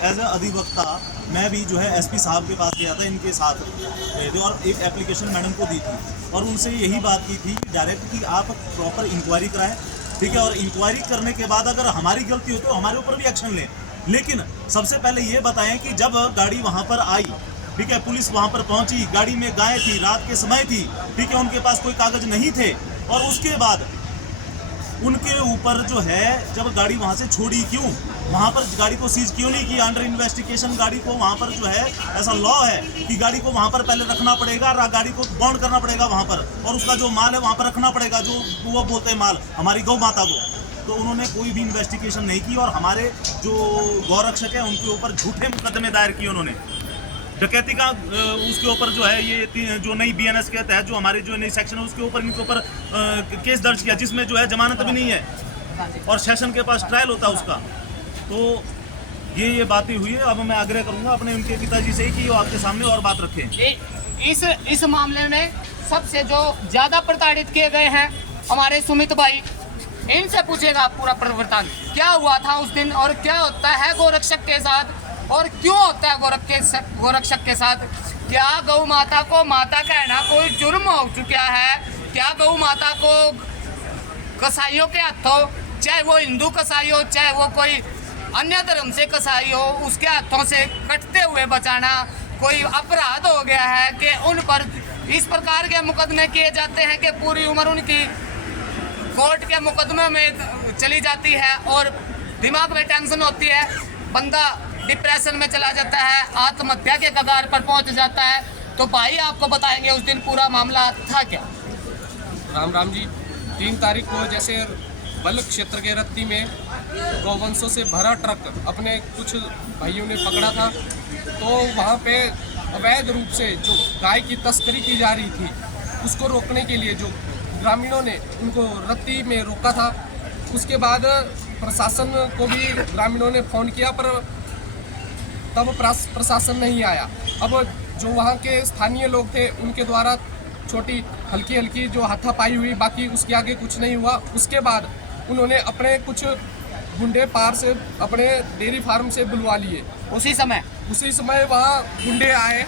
As a अधिवक्ता मैं भी जो है एसपी साहब के पास गया था, इनके साथ गए थे और एक एप्लीकेशन मैडम को दी थी और उनसे यही बात की थी डायरेक्ट कि आप प्रॉपर इंक्वायरी कराएं, ठीक है, और इंक्वायरी करने के बाद अगर हमारी गलती हो तो हमारे ऊपर भी एक्शन लें। लेकिन सबसे पहले ये बताएं कि जब गाड़ी वहाँ पर आई, ठीक है, पुलिस वहाँ पर पहुँची, गाड़ी में गायें थी, रात के समय थी, ठीक है, उनके पास कोई कागज नहीं थे और उसके बाद उनके ऊपर जो है जब गाड़ी वहाँ से छोड़ी क्यों, वहाँ पर गाड़ी को सीज क्यों नहीं किया? अंडर इन्वेस्टिगेशन गाड़ी को वहाँ पर जो है ऐसा लॉ है कि गाड़ी को वहाँ पर पहले रखना पड़ेगा, गाड़ी को बॉन्ड करना पड़ेगा वहाँ पर और उसका जो माल है वहाँ पर रखना पड़ेगा, जो वो बोलते हैं माल हमारी गौ माता को। तो उन्होंने कोई भी इन्वेस्टिगेशन नहीं की और हमारे जो गौरक्षक हैं उनके ऊपर झूठे मुकदमे दायर किए उन्होंने। डकैती का उसके ऊपर जो है ये जो नई बीएनएस के तहत जो हमारी जो नई सेक्शन है उसके ऊपर इनके ऊपर केस दर्ज किया, जिसमें जो है जमानत भी नहीं है और सेशन के पास ट्रायल होता है उसका। तो ये बातें हुई है। अब मैं आग्रह करूंगा अपने उनके पिताजी से कि वो आपके सामने और बात रखें। इस मामले में सबसे जो ज्यादा प्रताड़ित किए गए हैं हमारे सुमित भाई, इनसे पूछेगा आप पूरा प्रवर्तन क्या हुआ था उस दिन और क्या होता है गोरक्षक के साथ और क्यों होता है गोरक्षक के साथ। क्या गौ माता को माता कहना कोई जुर्म हो चुका है? क्या गौ माता को कसाईयों के हाथों, चाहे वो हिंदू कसाई हो चाहे वो कोई अन्य धर्म से कसाई हो, उसके हाथों से कटते हुए बचाना कोई अपराध हो गया है कि उन पर इस प्रकार के मुकदमे किए जाते हैं कि पूरी उम्र उनकी कोर्ट के मुकदमे में चली जाती है और दिमाग में टेंशन होती है, बंदा डिप्रेशन में चला जाता है, आत्महत्या के कगार पर पहुंच जाता है। तो भाई आपको बताएंगे उस दिन पूरा मामला था क्या। राम राम जी। 3 तारीख को जैसे बल क्षेत्र के रत्ती में गौवंशों से भरा ट्रक अपने कुछ भाइयों ने पकड़ा था, तो वहाँ पे अवैध रूप से जो गाय की तस्करी की जा रही थी उसको रोकने के लिए जो ग्रामीणों ने उनको रत्ती में रोका था। उसके बाद प्रशासन को भी ग्रामीणों ने फ़ोन किया पर तब प्रशासन नहीं आया। अब जो वहाँ के स्थानीय लोग थे उनके द्वारा छोटी हल्की जो हाथापाई हुई, बाकी उसके आगे कुछ नहीं हुआ। उसके बाद उन्होंने अपने कुछ गुंडे पार से अपने डेयरी फार्म से बुलवा लिए। उसी समय वहाँ गुंडे आए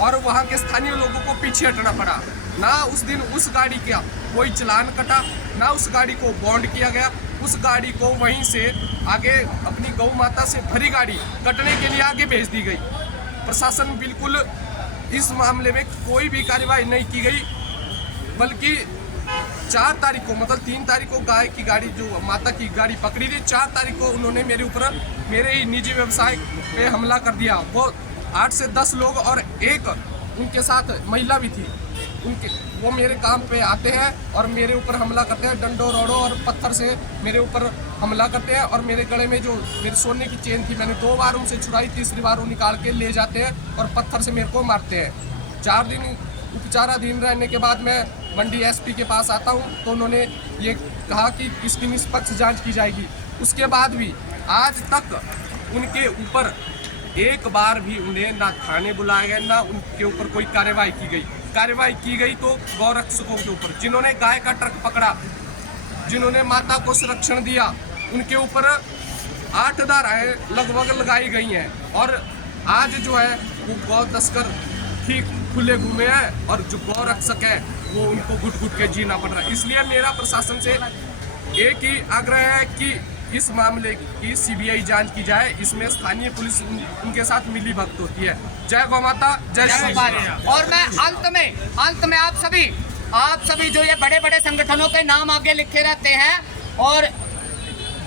और वहाँ के स्थानीय लोगों को पीछे हटना पड़ा। ना उस दिन उस गाड़ी का कोई चालान कटा, ना उस गाड़ी को बॉन्ड किया गया। उस गाड़ी को वहीं से आगे अपनी गौ माता से भरी गाड़ी कटने के लिए आगे भेज दी गई। प्रशासन बिल्कुल इस मामले में कोई भी कार्रवाई नहीं की गई, बल्कि 4 तारीख को मतलब 3 तारीख को गाय की गाड़ी जो माता की गाड़ी पकड़ी थी, 4 तारीख को उन्होंने मेरे ऊपर मेरे ही निजी व्यवसाय पे हमला कर दिया। वो 8 से 10 लोग और एक उनके साथ महिला भी थी, वो मेरे काम पे आते हैं और मेरे ऊपर हमला करते हैं, डंडों रोड़ों और पत्थर से मेरे ऊपर हमला करते हैं। और मेरे गले में जो मेरी सोने की चेन थी मैंने 2 बार उनसे छुड़ाई, तीसरी बार वो निकाल के ले जाते हैं और पत्थर से मेरे को मारते हैं। 4 दिन उपचाराधीन रहने के बाद मैं मंडी एसपी के पास आता हूँ, तो उन्होंने ये कहा कि इसकी निष्पक्ष जाँच की जाएगी। उसके बाद भी आज तक उनके ऊपर एक बार भी उन्हें ना थाने बुलाया गया, ना उनके ऊपर कोई कार्रवाई की गई तो गौरक्षकों के ऊपर, जिन्होंने गाय का ट्रक पकड़ा, जिन्होंने माता को संरक्षण दिया, उनके ऊपर 8 धाराएं लगभग लगाई गई हैं। और आज जो है वो गौ तस्कर ठीक खुले घूमे हैं और जो गौरक्षक है वो उनको घुट के जीना पड़ रहा है। इसलिए मेरा प्रशासन से एक ही आग्रह है कि इस मामले की सीबीआई जांच की जाए। इसमें स्थानीय पुलिस उनके साथ मिली भगत होती है। जय गौ माता, जय श्री राम। और मैं अंत में आप सभी जो ये बड़े बड़े संगठनों के नाम आगे लिखे रहते हैं और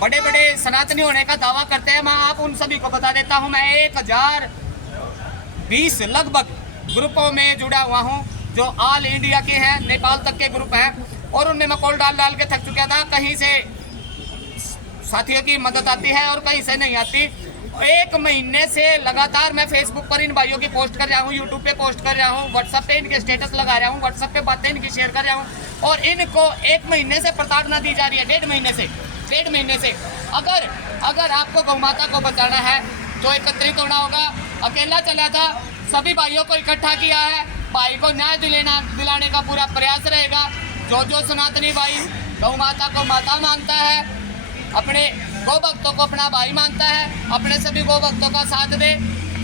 बड़े बड़े सनातनी होने का दावा करते हैं, मैं आप उन सभी को बता देता हूं, मैं 1020 लगभग ग्रुपों में जुड़ा हुआ हूं जो ऑल इंडिया के हैं, नेपाल तक के ग्रुप हैं और उनमें मैं कॉल डाल के थक चुका था। कहीं से साथियों की मदद आती है और कहीं से नहीं आती। 1 महीने से लगातार मैं फेसबुक पर इन भाइयों की पोस्ट कर रहा हूँ, यूट्यूब पे पोस्ट कर रहा हूँ, व्हाट्सएप पे इनके स्टेटस लगा रहा हूँ, व्हाट्सएप पे बातें इनकी शेयर कर रहा हूँ और इनको 1 महीने से प्रताड़ना दी जा रही है, 1.5 महीने से। अगर आपको गौ माता को बचाना है तो एकत्रित होना होगा। अकेला चला था, सभी भाइयों को इकट्ठा किया है, भाई को न्याय दिलाने का पूरा प्रयास रहेगा। जो सनातनी भाई गौ माता को माता मानता है, अपने गौ भक्तों को अपना भाई मानता है, अपने सभी गौ भक्तों का साथ दे।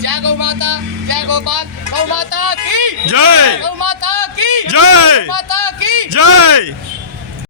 जय गौ माता, जय गोपाल, गौ माता की जय।